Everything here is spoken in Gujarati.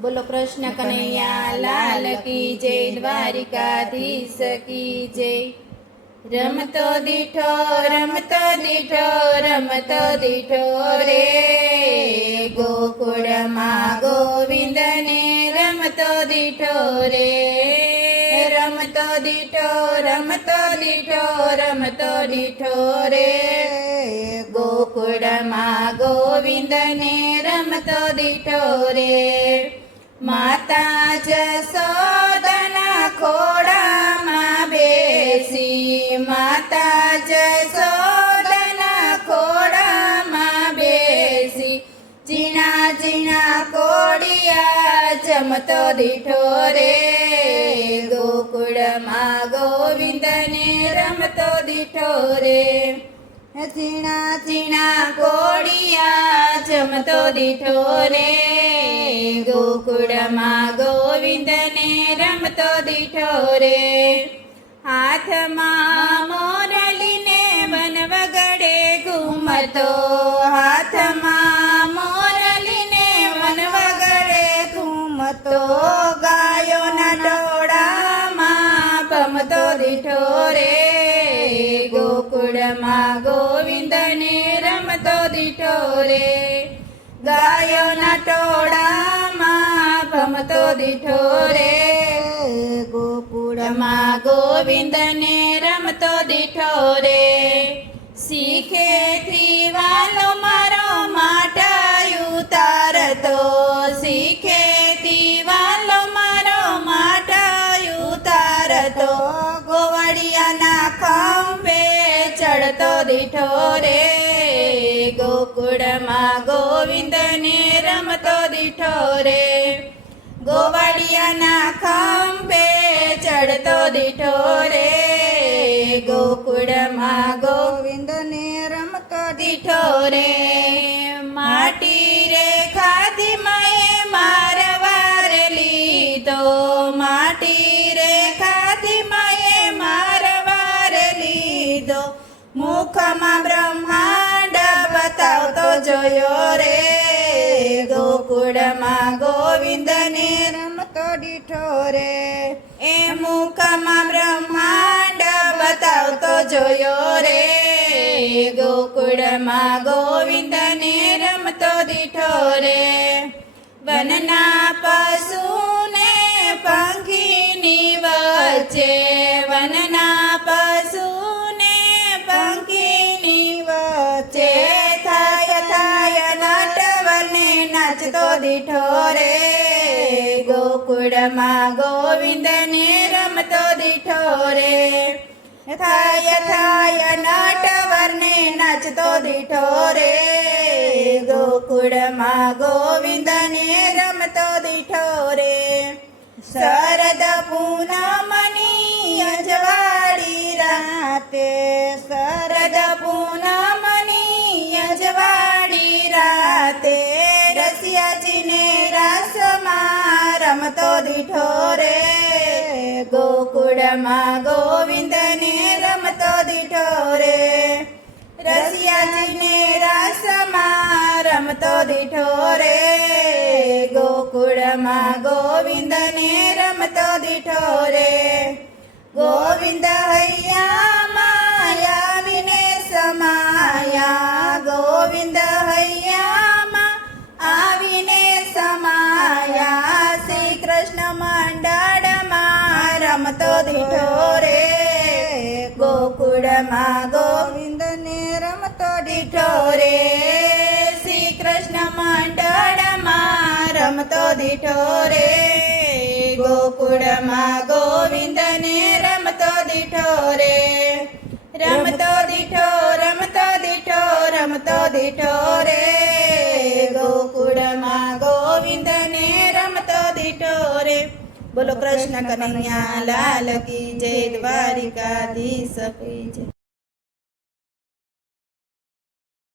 બોલો કૃષ્ણ કનૈયા લાલ કી જય, દ્વારિકાધીશ કી જય. રમતો દીઠો રમતો દીઠો રમતો દીઠો રે, ગોકુળમાં ગોવિંદને રમતો દીઠો રે. રમતો દીઠો રમતો દીઠો રમતો દીઠો રે, ગોકુળમાં ગોવિંદને રમતો દીઠો રે. માતા જશોદના ખોળામાં બેસી, માતા જશોદના ખોળામાં બેસી, ઝીણા ઝીણા કોળિયા જમતો દીઠો રે, ગોકુળમાં ગોવિંદને રમતો દીઠો રે. ઝીણા ઝીણા કોળિયા જમતો દીઠો રે, ગોકુળમાં ગોવિંદને રમતો દીઠો રે. હાથમાં મોરલીને વન વગડે ઘૂમતો, હાથમાં મોરલીને વન વગડે ઘૂમતો, ગાયોના ટોળામાં ભમતો દીઠો રે, ગોકુળમાં ગોવિંદને રમતો દીઠો રે. ગાયોના ટોળામાં ભમતો દીઠો રે, ગોકુળમાં ગોવિંદને રમતો દીઠો રે. શીખેથી વાલો મારો માટયું તારતો, શીખેથી વાલો મારો માટયું તારતો, ગોવળિયાના ખંભે ચડતો દીઠો રે, ગોકુળમાં ગોવિંદને રમતો દીઠો રે. ગોવળિયાના ખંભે ચડતો દીઠો રે, ગોકુળમાં ગોવિંદને રમતો દીઠો રે. માટી રે ખાધી માએ મારવાર લીધો, માટી રે ખાધી માએ મારવાર લીધો, મુખમાં બ્રહ્માંડ બતાવતો જોયો રે, ગોકુળમાં ગોવિંદને રમતો દીઠો રે. એ મુખમાં બ્રહ્માંડ બતાવતો જોયો રે, ગોકુળમાં ગોવિંદને રમતો દીઠો રે. વનના પશુને પંખીની વચ્ચે, વનના પશુને પંખીની વચ્ચે, થાય થાય નટવરને નાચતો દીઠો રે, ગોકુળમાં ગોવિંદને રમતો દીઠો રે. થાય થાય નટવરને નાચતો દીઠો રે, ગોકુળમાં ગોવિંદને રમતો દીઠો રે. શરદ પૂનમની અજવાળી રાતે, શરદ પૂનમની અજવાળી રાતે, રસિયાજીને રાસમાં રમતો દીઠો રે, ગોકુળમાં ગોવિંદને રમતો દીઠો રે. રસિયાજીને રાસમાં રમતો દીઠો રે, ગોકુળમાં ગોવિંદને રમતો દીઠો રે. ગોવિંદ હૈયામાં આવીને સમાયા, ગોવિંદ હૈયામાં આવીને સમાયા, શ્રી કૃષ્ણ મંડળમાં રમતો દીઠો રે, ગોકુળમાં ગોવિંદને રમતો દીઠો રે. શ્રી કૃષ્ણ મંડળમાં રમતો દીઠો રે, ગોકુળમાં ગોવિંદને રમતો દીઠો રે. રમતો દીઠો રમતો દીઠો રમતો દીઠો રે, ગોકુળમાં ગોવિંદને રમતો દીઠો રે. બોલો કૃષ્ણ કનૈયા લાલ કી જય, દ્વારિકાધીશ કી જય.